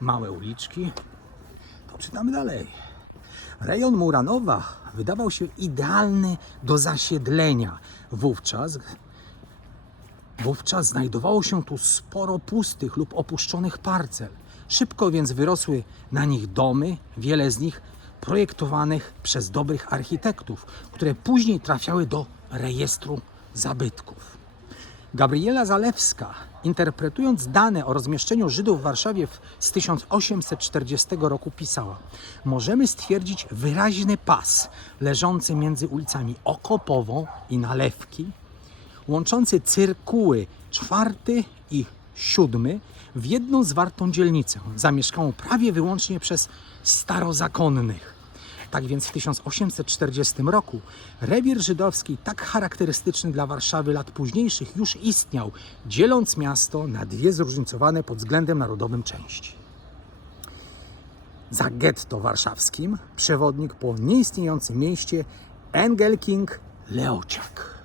małe uliczki. To czytamy dalej. Rejon Muranowa wydawał się idealny do zasiedlenia. Wówczas, wówczas znajdowało się tu sporo pustych lub opuszczonych parcel. Szybko więc wyrosły na nich domy, wiele z nich projektowanych przez dobrych architektów, które później trafiały do rejestru zabytków. Gabriela Zalewska, interpretując dane o rozmieszczeniu Żydów w Warszawie z 1840 roku, pisała: Możemy stwierdzić wyraźny pas leżący między ulicami Okopową i Nalewki, łączący cyrkuły czwarty i siódmy w jedną zwartą dzielnicę, zamieszkałą prawie wyłącznie przez starozakonnych. Tak więc w 1840 roku rewir żydowski, tak charakterystyczny dla Warszawy lat późniejszych, już istniał, dzieląc miasto na dwie zróżnicowane pod względem narodowym części. Za getto warszawskim przewodnik po nieistniejącym mieście Engelking Leociak.